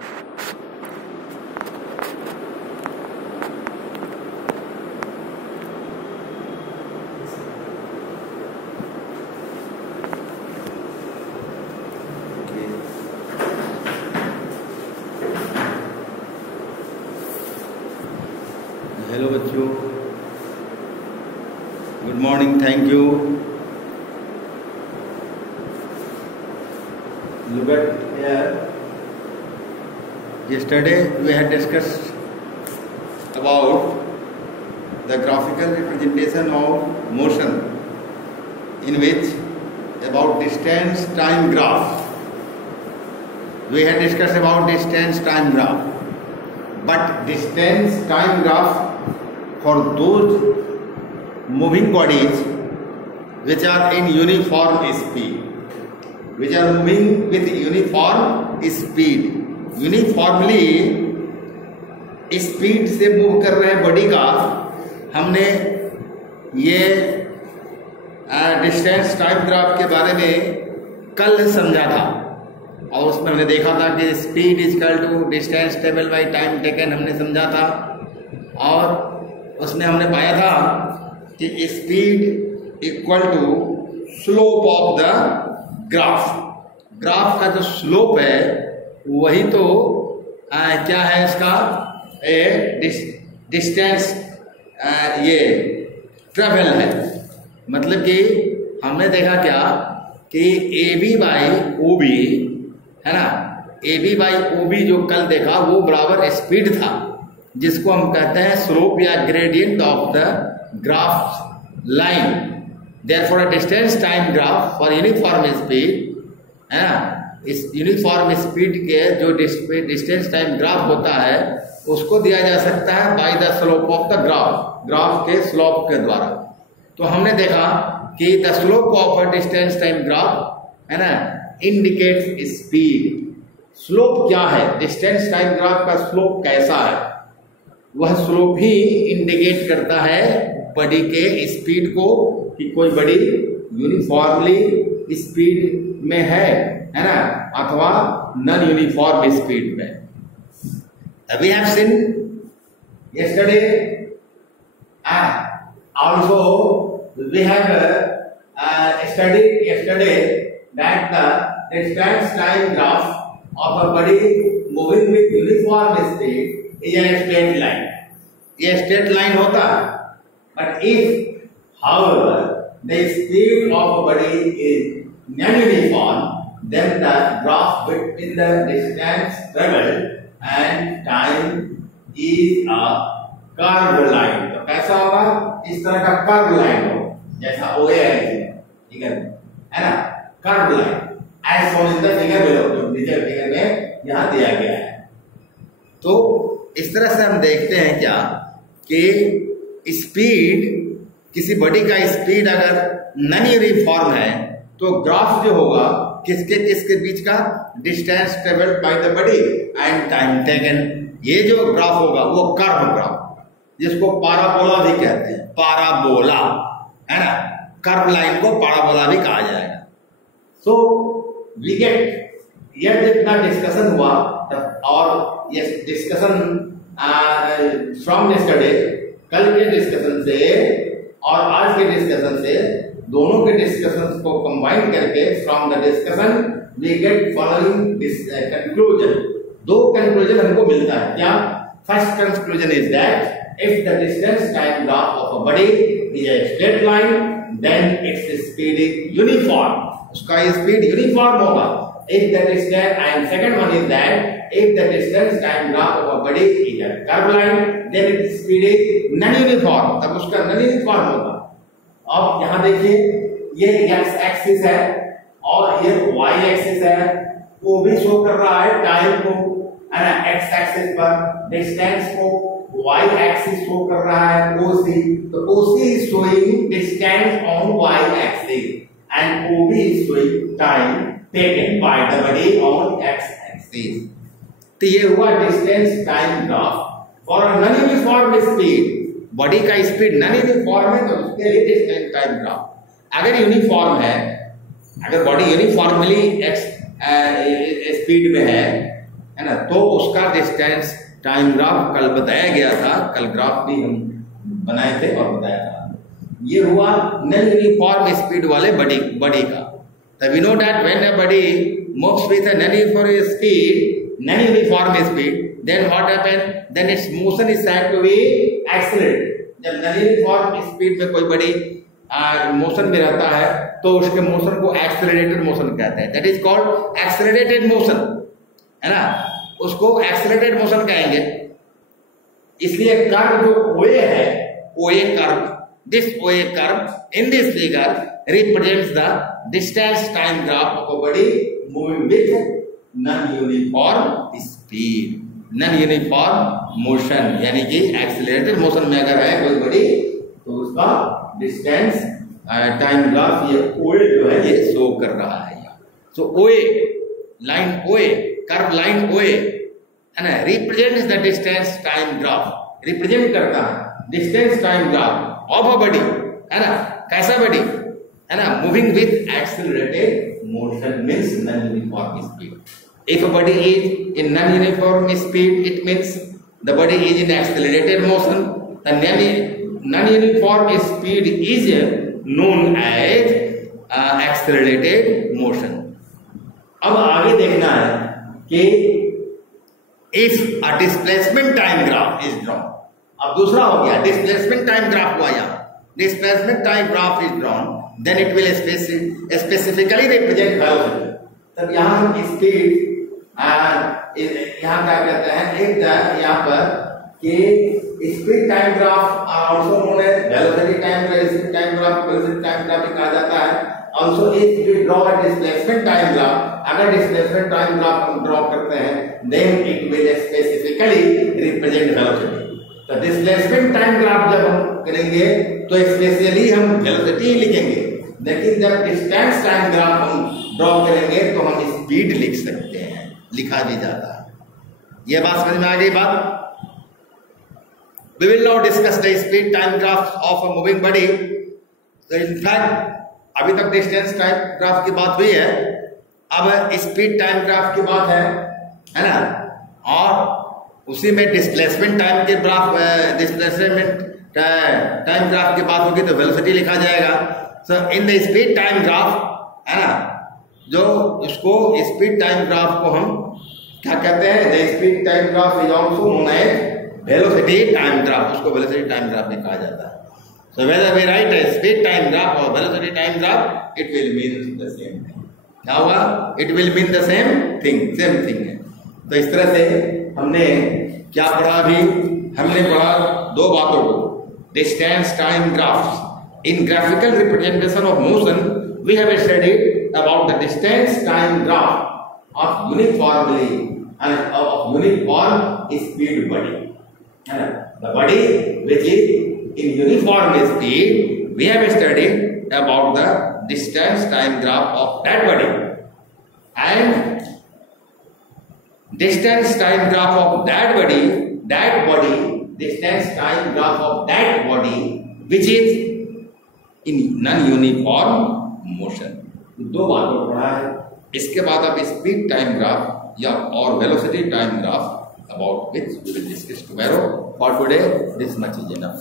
Hello बच्चों, good morning, thank you. Look at here. Yesterday we had discussed about the graphical representation of motion, in which about distance time graph. We had discussed about distance time graph, but distance time graph for those moving bodies which are in uniform speed, which are moving with uniform speed, uniformly speed से move कर रहे हैं body का, हमने ये distance time graph के बारे में कल समझा था. और उसमें हमने देखा था कि speed is equal to distance travel by time taken, हमने समझा था. और उसमें हमने पाया था कि speed equal to slope of the graph. Graph का जो स्लोप है वही तो क्या है इसका डिस्टेंस ये ट्रेवल है. मतलब कि हमने देखा क्या कि A B by O B है ना, A B by O B जो कल देखा वो बराबर स्पीड था, जिसको हम कहते हैं स्लोप या gradient of the graph line. Therefore a distance time graph for uniform speed है ना, इस यूनिफॉर्म स्पीड के जो डिस्टेंस टाइम ग्राफ होता है उसको दिया जा सकता है by the slope of the graph, graph के स्लोप के द्वारा. तो हमने देखा कि the slope of a distance time graph है ना इंडिकेट्स स्पीड. स्लोप क्या है, डिस्टेंस टाइम ग्राफ का स्लोप कैसा है, वह स्लोप ही इंडिकेट करता है बॉडी के स्पीड को कि कोई बॉडी यूनिफॉर्मली स्पीड में है ना, अथवा नॉन यूनिफॉर्म स्पीड में. We have seen yesterday also we have studied yesterday that the distance time graph of a body moving with uniform speed is a straight line. ये straight line होता है, but if however the speed of a body is non-uniform, then the graph between the distance traveled and time is a curved line. तो कैसा होगा, इस तरह का curve line हो, जैसा OA है, ठीक है ना, curve line as shown in the figure below, जो नीचे फिगर में यहां दिया गया है. तो इस तरह से हम देखते हैं क्या कि स्पीड, किसी बॉडी का स्पीड अगर नॉन यूनिफॉर्म है तो ग्राफ जो होगा किसके किसके बीच का, distance travelled by the body and time taken. ये जो ग्राफ होगा वो कर्व ग्राफ, जिसको पाराबोला भी कहते हैं, पाराबोला है ना, कर्व लाइन को पाराबोला भी कहा जाएगा. सो वी गेट, यह जितना डिस्कशन हुआ और ये डिस्कशन फ्रॉम यस्टरडे, कल के डिस्कशन से और आज के डिस्कशन से, दोनों के डिस्कशन को कंबाइन करके from the discussion we get following conclusion. दो कंक्लूजन हमको मिलता है. क्या? First conclusion is that if the distance time graph of a body is a straight line, then its speed is uniform. उसका speed uniform होगा. If the distance, and second one is that if the distance time graph of a body is a curved line, then its speed is non-uniform. तब उसका non-uniform होगा. अब यहाँ देखिए, ये x axis है और ये y एक्सिस है, वो भी शो कर रहा है टाइम को, है ना, x एक्सिस पर, डिस्टेंस को y axis शो कर रहा है OC, तो OC is showing distance on y axis and OB is showing time taken by the body on x axis. तो ये हुआ distance time graph for non uniform speed. Body का speed non uniform है तो उसके लिए distance time graph. अगर uniform है, अगर बॉडी यूनिफॉर्मली एक्स स्पीड में है है ना, तो उसका डिस्टेंस टाइम ग्राफ कल बताया गया था, कल ग्राफ भी हम बनाए थे और बताया था। ये हुआ नॉन यूनिफॉर्म स्पीड वाले बॉडी का। तो we know that when a body moves with a non uniform speed, then what happen? Then its motion is said to be accelerated. जब नॉन यूनिफॉर्म स्पीड में कोई बॉडी मोशन में रहता है तो उसके मोशन को एक्सेलरेटेड मोशन कहते हैं। That is called accelerated motion, है ना, उसको एक्सेलरेटेड मोशन कहेंगे। इसलिए कर्व जो ओए है, ओए कर्व, दिस ओए curve in this figure represents the distance time graph of a body moving with non uniform speed, non uniform motion, यानी कि एक्सेलरेटेड मोशन में अगर है कोई बॉडी तो उसका डिस्टेंस टाइम ग्राफ ये ओए जो है ये शो कर रहा है यहाँ। सो ओए लाइन, ओए कर्व लाइन ओए, है ना, represents the distance time graph, represent करता है distance time graph of a body, है ना, कैसा बॉडी, है ना, moving with accelerated motion means non uniform speed. If a body is in non-uniform speed, it means the body is in accelerated motion. The non-uniform speed is known as accelerated motion. अब आगे देखना है कि if a displacement time graph is drawn, अब दूसरा हो गया displacement time graph हुआ यहाँ, displacement time graph is drawn, then it will specifically represent velocity. तब यहाँ हम स्पीड यहाँ क्या कहते हैं, एक यहाँ पर कि speed time graph also known as velocity time graph, speed time graph velocity time graph भी कहा जाता है। Also if we draw a displacement time graph, अगर डिस्प्लेसमेंट टाइम ग्राफ हम ड्रॉ करते हैं then it will specifically represent velocity. तो displacement time graph जब हम करेंगे तो स्पेशली हम वेलोसिटी लिखेंगे, लेकिन जब डिस्टेंस टाइम ग्राफ हम ड्रॉ करेंगे तो हम स्पीड लिख सकते हैं, लिखा भी जाता है। यह बात समझ में आ गई बात? We will now discuss the speed time graph of a moving body. So in fact अभी तक डिस्टेंस टाइम ग्राफ की बात हुई है, अब स्पीड टाइम ग्राफ की बात है ना, और उसी में डिस्प्लेसमेंट टाइम के ग्राफ, डिस्प्लेसमेंट टाइम ग्राफ की बात होगी तो वेलोसिटी लिखा जाएगा। So in the speed time graph, है ना, जो उसको स्पीड टाइम ग्राफ को हम क्या कहते हैं, the speed time graph is also known as velocity time graph, उसको वेलोसिटी टाइम ग्राफ भी कहा जाता है। So whether we write a speed time graph और velocity time graph, it will mean the same thing. क्या होगा? It will mean the same thing, same thing है। तो इस तरह से हमने क्या पढ़ा? अभी हमने पढ़ा दो बातों को, distance time graphs. In graphical representation of motion we have studied about the distance time graph of uniformly and of uniform speed body, and the body which is in uniform speed, we have studied about the distance time graph of that body, and distance time graph of that body, distance time graph of that body which is in non-uniform motion। दो बातों पढ़ा है। इसके बाद अब speed time graph या और velocity time graph about which we will discuss tomorrow. For today this much is enough.